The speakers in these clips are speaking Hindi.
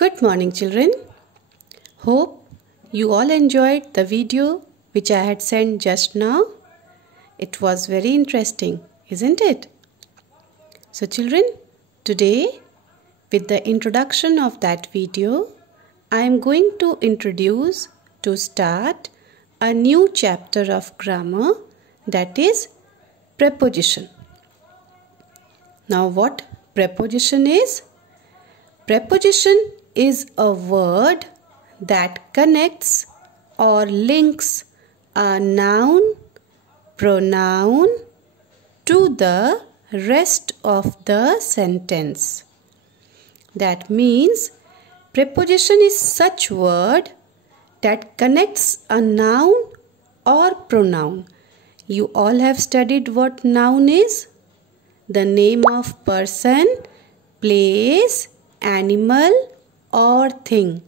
Good morning, children. Hope you all enjoyed the video which I had sent just now. It was very interesting, isn't it? So, children, today, with the introduction of that video, I am going to introduce to start a new chapter of grammar, that is preposition. Now, what preposition is? Preposition is a word that connects or links a noun, pronoun to the rest of the sentence. That means preposition is such word that connects a noun or pronoun. You all have studied what noun is? The name of person, place, animal और थिंग.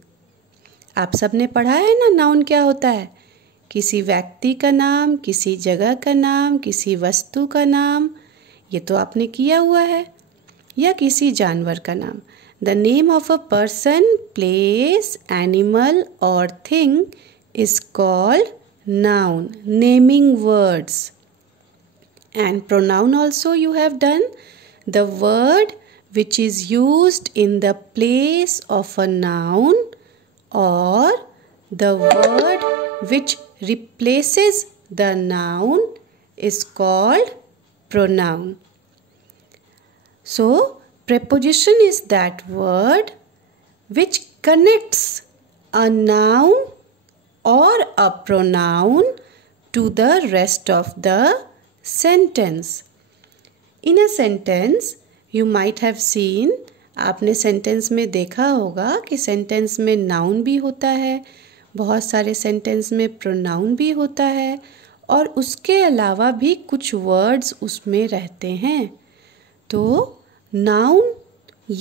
आप सबने पढ़ा है ना नाउन क्या होता है? किसी व्यक्ति का नाम, किसी जगह का नाम, किसी वस्तु का नाम. ये तो आपने किया हुआ है. या किसी जानवर का नाम. The name of a person, place, animal और thing is called noun. Naming words. And pronoun also you have done. The word which is used in the place of a noun or the word which replaces the noun is called pronoun. So, preposition is that word which connects a noun or a pronoun to the rest of the sentence. In a sentence, You might have seen, आपने सेंटेंस में देखा होगा कि सेंटेंस में नाउन भी होता है, बहुत सारे सेंटेंस में प्रोनाउन भी होता है और उसके अलावा भी कुछ वर्ड्स उसमें रहते हैं. तो नाउन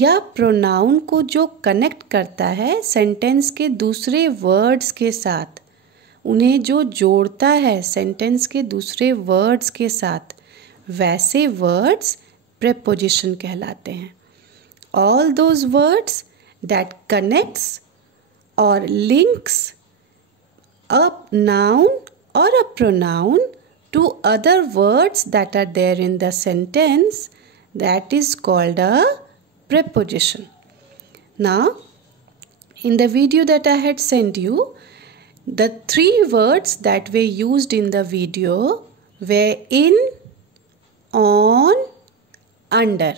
या प्रोनाउन को जो कनेक्ट करता है सेंटेंस के दूसरे वर्ड्स के साथ, उन्हें जो जोड़ता है सेंटेंस के दूसरे वर्ड्स के साथ, वैसे वर्ड्स preposition कहलाते हैं. All those words that connects or links a noun or a pronoun to other words that are there in the sentence, that is called a preposition. Now, in the video that I had sent you, the three words that were used in the video were in, on, under.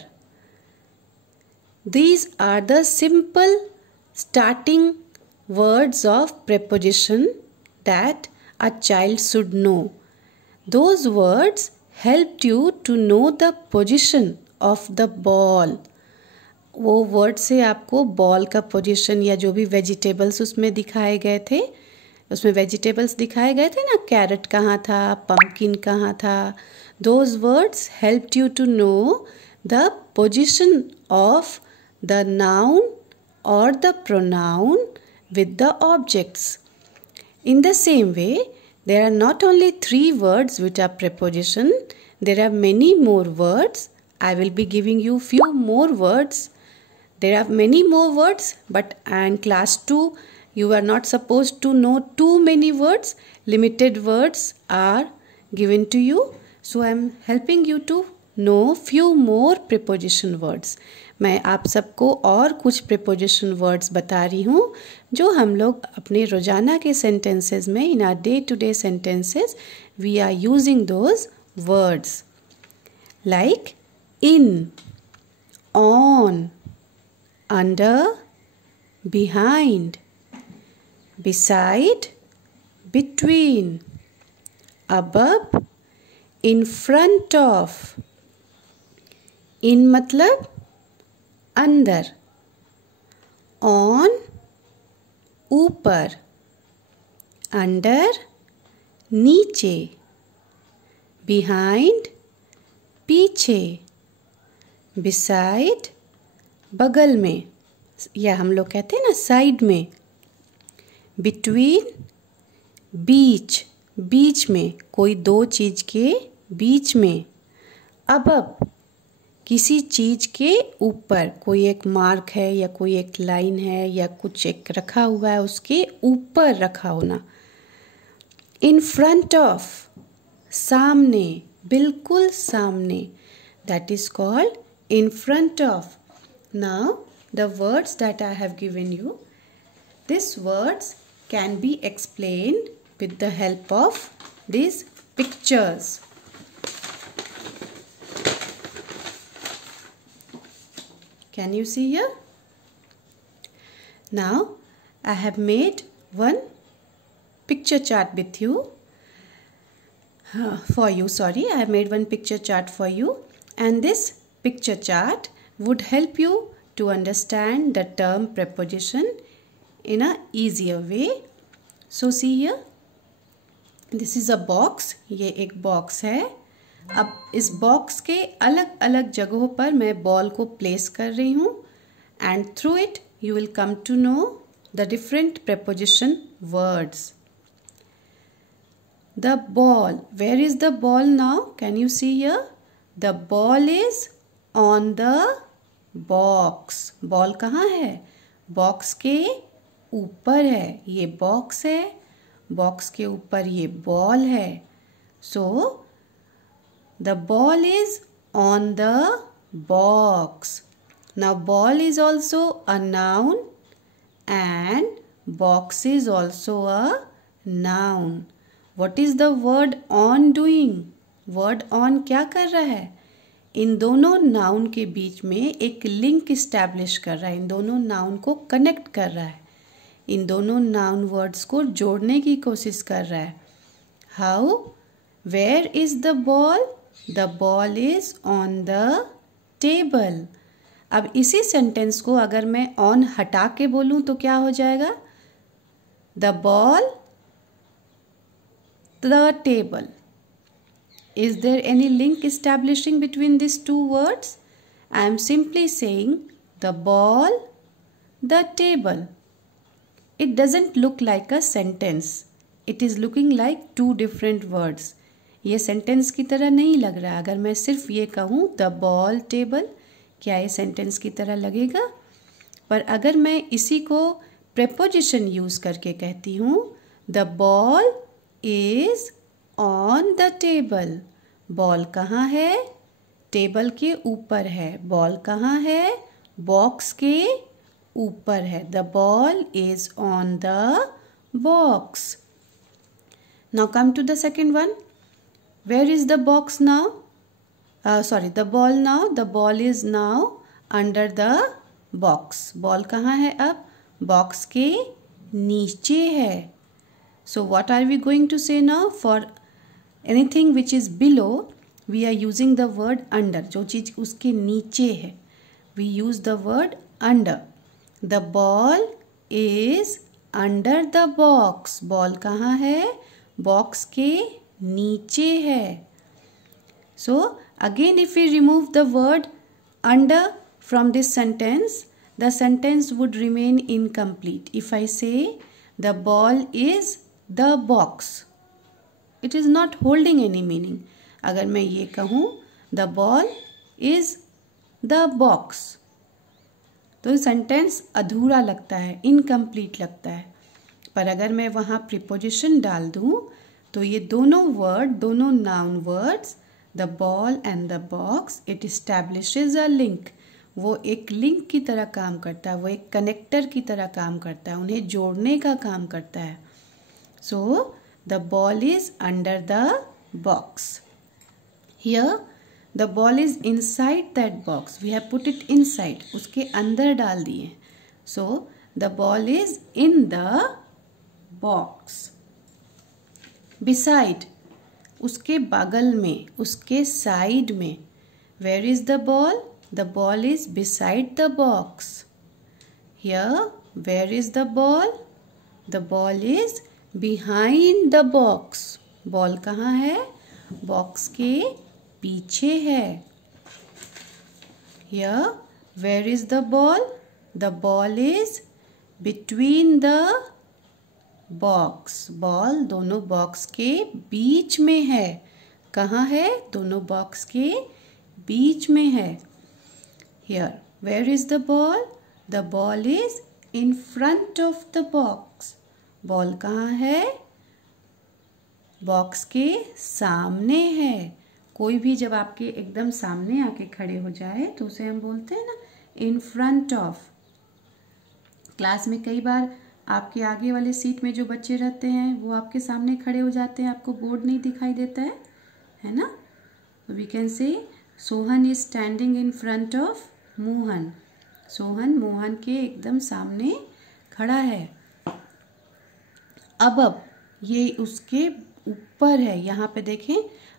These are the simple starting words of preposition that a child should know. Those words helped you to know the position of the ball. वो वर्ड से आपको बॉल का पोजीशन या जो भी वेजिटेबल्स उसमें दिखाए गए थे, उसमें वेजिटेबल्स दिखाए गए थे ना, कैरेट कहाँ था, पम्पकिन कहाँ था. Those words helped you to know the position of the noun or the pronoun with the objects. In the same way, there are not only three words which are preposition, there are many more words. I will be giving you few more words. There are many more words, but in class 2, you are not supposed to know too many words. Limited words are given to you. So, I am helping you to know few more preposition words. मैं आप सबको और कुछ preposition words बता रही हूँ जो हम लोग अपने रोजाना के sentences में, in our day-to-day sentences, we are using those words. Like in, on, under, behind, beside, between, above, in front of. इन मतलब अंदर, ऑन ऊपर, अंडर नीचे, बिहाइंड पीछे, बिसाइड बगल में या हम लोग कहते हैं ना साइड में, बिटवीन बीच, बीच में, कोई दो चीज़ के बीच में, अबब किसी चीज़ के ऊपर, कोई एक मार्क है या कोई एक लाइन है या कुछ एक रखा हुआ है, उसके ऊपर रखा होना। इन फ्रंट ऑफ, सामने, बिल्कुल सामने, that is called in front of. Now the words that I have given you, this words can be explained with the help of these pictures. Can you see here? Now I have made one picture chart with you. For you, sorry, I have made one picture chart for you, and this picture chart would help you to understand the term preposition in a easier way. So see here. This is a box, ये एक बॉक्स है। अब इस बॉक्स के अलग अलग जगहों पर मैं बॉल को प्लेस कर रही हूँ, and through it you will come to know the different preposition words. The ball, where is the ball now? Can you see here? The ball is on the box. Ball कहाँ है? बॉक्स के ऊपर है। ये बॉक्स है, बॉक्स के ऊपर ये बॉल है। So the ball is on the box. Now ball is also a noun and box is also a noun. What is the word on doing? Word on क्या कर रहा है? इन दोनों नाउन के बीच में एक लिंक इस्टेब्लिश कर रहा है, इन दोनों नाउन को कनेक्ट कर रहा है, इन दोनों नाउन वर्ड्स को जोड़ने की कोशिश कर रहा है। How? Where is the ball? The ball is on the table. अब इसी सेंटेंस को अगर मैं ऑन हटा के बोलूं तो क्या हो जाएगा? The ball, the table. Is there any link establishing between this two words? I am simply saying the ball, the table. It doesn't look like a sentence. It is looking like two different words. ये सेंटेंस की तरह नहीं लग रहा। अगर मैं सिर्फ ये कहूँ द बॉल टेबल, क्या ये सेंटेंस की तरह लगेगा? पर अगर मैं इसी को प्रेपोजिशन यूज़ करके कहती हूँ the ball is on the table. Ball कहाँ है? टेबल के ऊपर है। बॉल कहाँ है? बॉक्स के ऊपर है। The ball is on the box. Now come to the second one. Where is the box now? Sorry, the ball now? The ball is now under the box. Ball कहाँ है अब? बॉक्स के नीचे है। So what are we going to say now? For anything which is below we are using the word under. जो चीज़ उसके नीचे है we use the word under. The ball is under the box. Ball कहाँ है? बॉक्स के नीचे है। So again if we remove the word under from this sentence, the sentence would remain incomplete. If I say the ball is the box, it is not holding any meaning. अगर मैं ये कहूँ the ball is the box, तो सेंटेंस अधूरा लगता है, इनकम्प्लीट लगता है। पर अगर मैं वहाँ प्रीपोजिशन डाल दूँ तो ये दोनों वर्ड, दोनों noun words, the ball and the box, it establishes a link. वो एक लिंक की तरह काम करता है, वो एक कनेक्टर की तरह काम करता है, उन्हें जोड़ने का काम करता है। So the ball is under the box. Here the ball is inside that box. We have put it inside, उसके अंदर डाल दिए। So the ball is in the box. Beside, उसके बगल में, उसके साइड में। Where is the ball? The ball is beside the box. Here where is the ball? The ball is behind the box. Ball कहाँ है? बॉक्स के पीछे है। Here, where is the ball? The ball is between the box. Ball दोनों बॉक्स के बीच में है। कहाँ है? दोनों बॉक्स के बीच में है। Here, where is the ball? The ball is in front of the box. Ball कहाँ है? बॉक्स के सामने है. कोई भी जब आपके एकदम सामने आके खड़े हो जाए तो उसे हम बोलते हैं ना इन फ्रंट ऑफ. क्लास में कई बार आपके आगे वाले सीट में जो बच्चे रहते हैं वो आपके सामने खड़े हो जाते हैं, आपको बोर्ड नहीं दिखाई देता है ना. We can say Sohan is standing in front of Mohan. Sohan Mohan के एकदम सामने खड़ा है. अब ये उसके ऊपर है. यहाँ पे देखें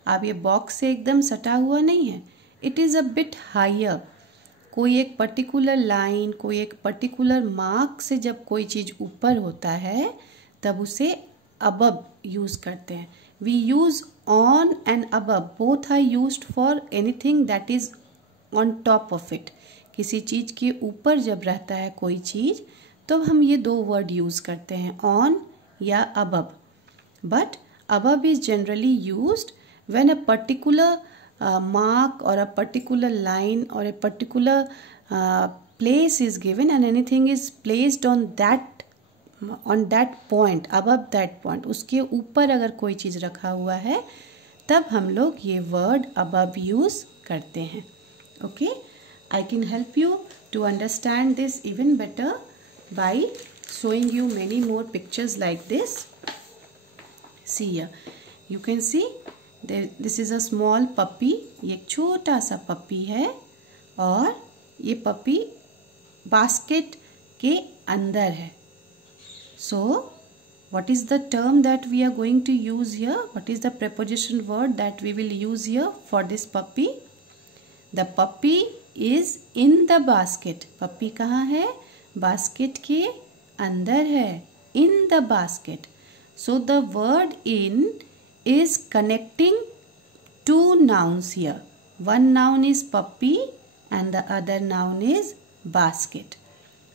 आप, ये बॉक्स से एकदम सटा हुआ नहीं है. It is a bit higher. कोई एक पर्टिकुलर लाइन, कोई एक पर्टिकुलर मार्क से जब कोई चीज़ ऊपर होता है तब उसे अबव यूज़ करते हैं. We use on and above, both are used for anything that is on top of it. किसी चीज़ के ऊपर जब रहता है कोई चीज़ तो हम ये दो वर्ड यूज़ करते हैं, ऑन या above. But above is generally used when a particular mark or a particular line or a particular place is given and anything is placed on that point, above that point. उसके ऊपर अगर कोई चीज़ रखा हुआ है तब हम लोग ये word above use करते हैं. Okay, I can help you to understand this even better by showing you many more pictures like this. See here, you can see this is a small puppy. ये एक छोटा सा पपी है और ये पपी बास्केट के अंदर है. So what is the term that we are going to use here? What is the preposition word that we will use here for this puppy? The puppy is in the basket. Puppy कहाँ है? बास्केट के अंदर है, in the basket. So the word in is connecting two nouns here. One noun is puppy and the other noun is basket.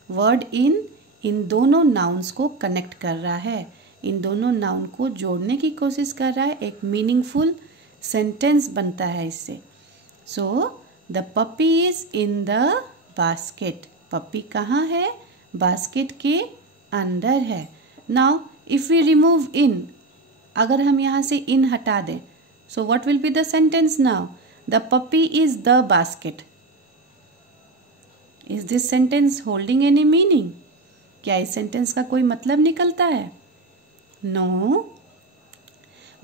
Word इन दोनों nouns को connect कर रहा है, इन दोनों noun को जोड़ने की कोशिश कर रहा है. एक meaningful sentence बनता है इससे. So the puppy is in the basket. puppy कहाँ है? basket के अंदर है. Now if we remove in, अगर हम यहाँ से इन हटा दें, so what will be the sentence now? The puppy is the basket. Is this sentence holding any meaning? क्या इस सेंटेंस का कोई मतलब निकलता है? No.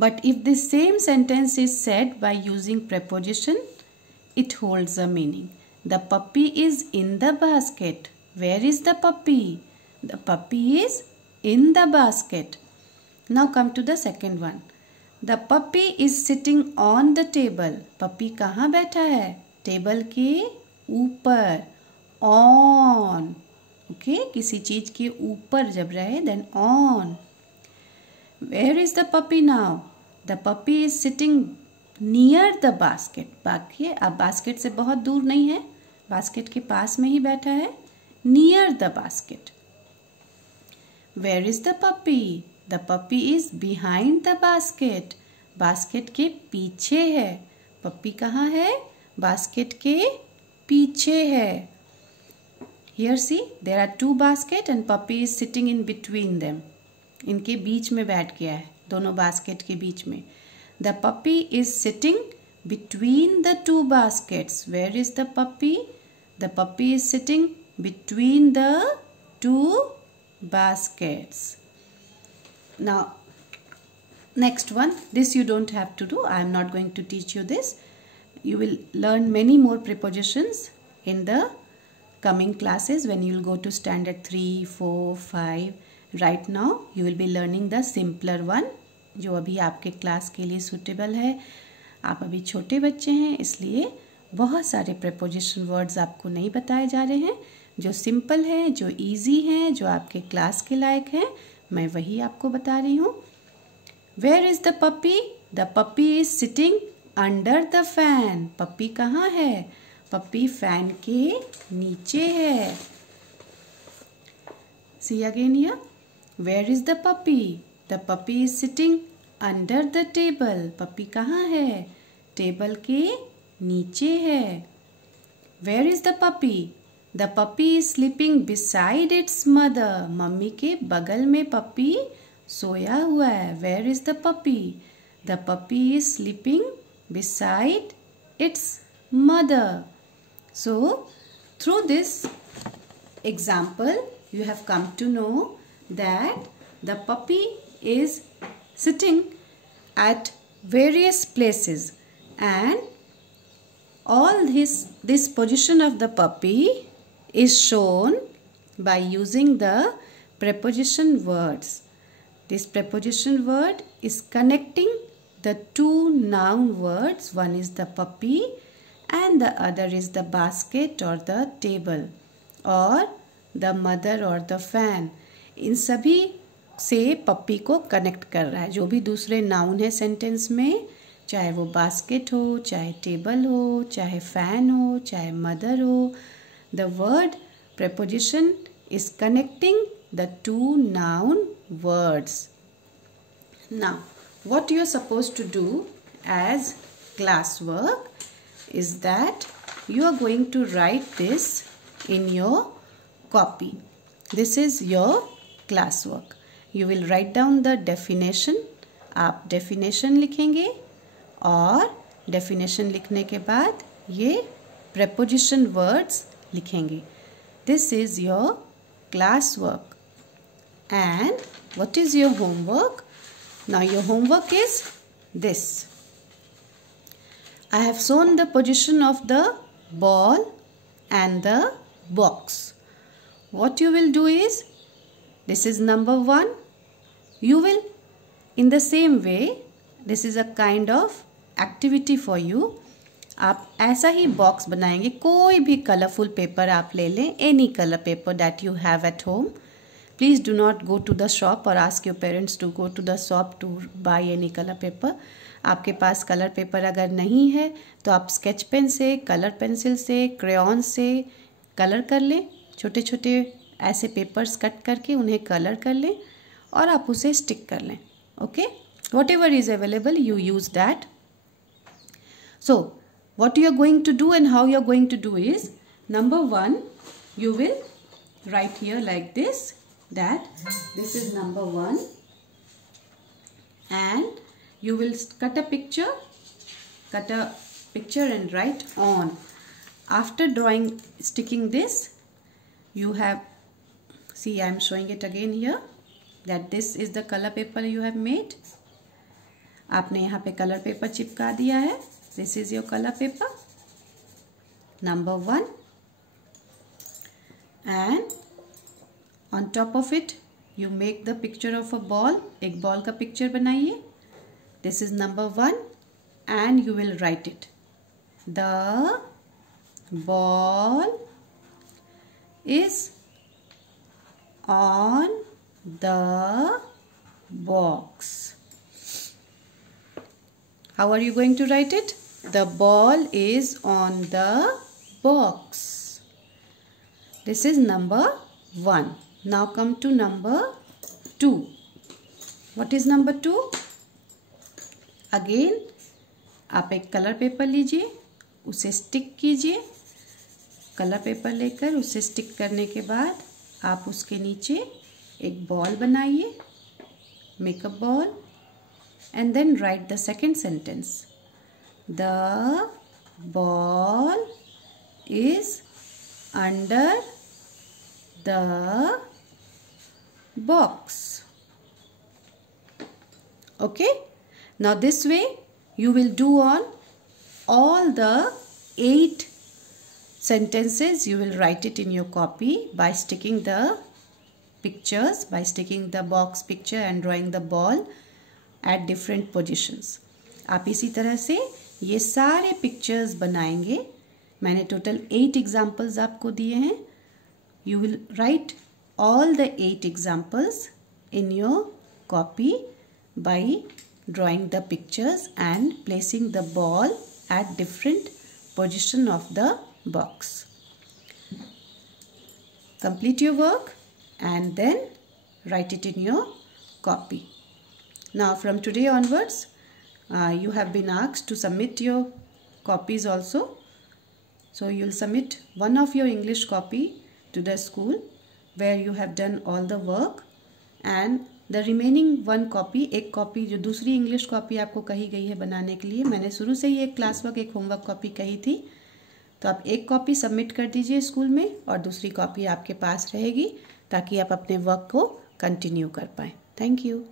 But if this same sentence is said by using preposition, it holds a meaning. The puppy is in the basket. Where is the puppy? The puppy is in the basket. Now come to the second one. The puppy is sitting on the table. Puppy कहाँ बैठा है? टेबल के ऊपर. On. Okay, किसी चीज के ऊपर जब रहे then on. Where is the puppy now? The puppy is sitting near the basket. बाकी अब बास्केट से बहुत दूर नहीं है, बास्केट के पास में ही बैठा है. Near the basket. Where is the puppy? The puppy is behind the basket. Basket के पीछे है. पप्पी कहाँ है? बास्केट के पीछे है. Here see, there are two baskets and puppy is sitting in between them. इनके बीच में बैठ गया है, दोनों बास्केट के बीच में. The puppy is sitting between the two baskets. Where is the puppy? The puppy is sitting between the two baskets. Now next one, this you don't have to do. I am not going to teach you this. You will learn many more prepositions in the coming classes when you will go to standard 3, 4, 5. Right now you will be learning the simpler one, जो अभी आपके क्लास के लिए suitable है. आप अभी छोटे बच्चे हैं इसलिए बहुत सारे preposition words आपको नहीं बताए जा रहे हैं. जो simple है, जो easy हैं, जो आपके क्लास के लायक हैं, मैं वही आपको बता रही हूँ. Where is the puppy? The puppy is sitting under the fan. पप्पी कहाँ है? पप्पी फैन के नीचे है. See again here. Where is the puppy? The puppy is sitting under the table. पप्पी कहाँ है? टेबल के नीचे है. Where is the puppy? The puppy is sleeping beside its mother. Mummy के बगल में पप्पी सोया हुआ है. Where is the puppy? The puppy is sleeping beside its mother. So, through this example, you have come to know that the puppy is sitting at various places, and all this position of the puppy is shown by using the preposition words. This preposition word is connecting the two noun words. One is the puppy and the other is the basket or the table or the mother or the fan. इन सभी से पप्पी को कनेक्ट कर रहा है. जो भी दूसरे नाउन है सेंटेंस में, चाहे वो बास्केट हो, चाहे टेबल हो, चाहे फैन हो, चाहे मदर हो, the word preposition is connecting the two noun words. Now, what you are supposed to do as classwork is that you are going to write this in your copy. This is your classwork. You will write down the definition. आप definition लिखेंगे और definition लिखने के बाद ये preposition words लिखेंगे. This is your classwork. And what is your homework? Now your homework is this. I have shown the position of the ball and the box. What you will do is, this is number 1. You will, in the same way, this is a kind of activity for you. आप ऐसा ही बॉक्स बनाएंगे. कोई भी कलरफुल पेपर आप ले लें, any colour paper that you have at home. Please do not go to the shop और ask your parents to go to the shop to buy any colour paper. आपके पास कलर पेपर अगर नहीं है तो आप स्केच पेन से, कलर पेंसिल से, क्रेयॉन से कलर कर लें. छोटे छोटे ऐसे पेपर्स कट करके उन्हें कलर कर लें और आप उसे स्टिक कर लें. Okay, what ever is available you use that. So what you are going to do and how you are going to do is, number 1, you will write here like this, that this is number 1, and you will cut a picture and write on. After drawing, sticking this, you have, see, I am showing it again here, that this is the color paper you have made. आपने यहाँ पे कलर पेपर चिपका दिया है. This is your color paper, number 1, and on top of it you make the picture of a ball. एक ball का picture बनाइए. This is number 1, and you will write it. The ball is on the box. How are you going to write it? The ball is on the box. This is number 1. Now come to number 2. What is number 2? Again, आप एक कलर पेपर लीजिए, उसे स्टिक कीजिए. कलर पेपर लेकर उसे स्टिक करने के बाद आप उसके नीचे एक बॉल बनाइए. Make a ball. And then write the second sentence. The ball is under the box. Okay? Now this way you will do on all the 8 sentences. You will write it in your copy by sticking the pictures, by sticking the box picture and drawing the ball at different positions. आप इसी तरह से ये सारे पिक्चर्स बनाएंगे. मैंने टोटल 8 एग्जाम्पल्स आपको दिए हैं. You will write all the 8 examples in your copy by drawing the pictures and placing the ball at different position of the box. Complete your work and then write it in your copy. Now from today onwards, you have been asked to submit your copies also So you will submit one of your English copy to the school where you have done all the work, and the remaining one copy, एक कॉपी जो दूसरी इंग्लिश कॉपी आपको कही गई है बनाने के लिए, मैंने शुरू से ही एक क्लास वर्क, एक होमवर्क कॉपी कही थी, तो आप एक कॉपी सबमिट कर दीजिए स्कूल में और दूसरी कॉपी आपके पास रहेगी ताकि आप अपने वर्क को कंटिन्यू कर पाएँ। Thank you.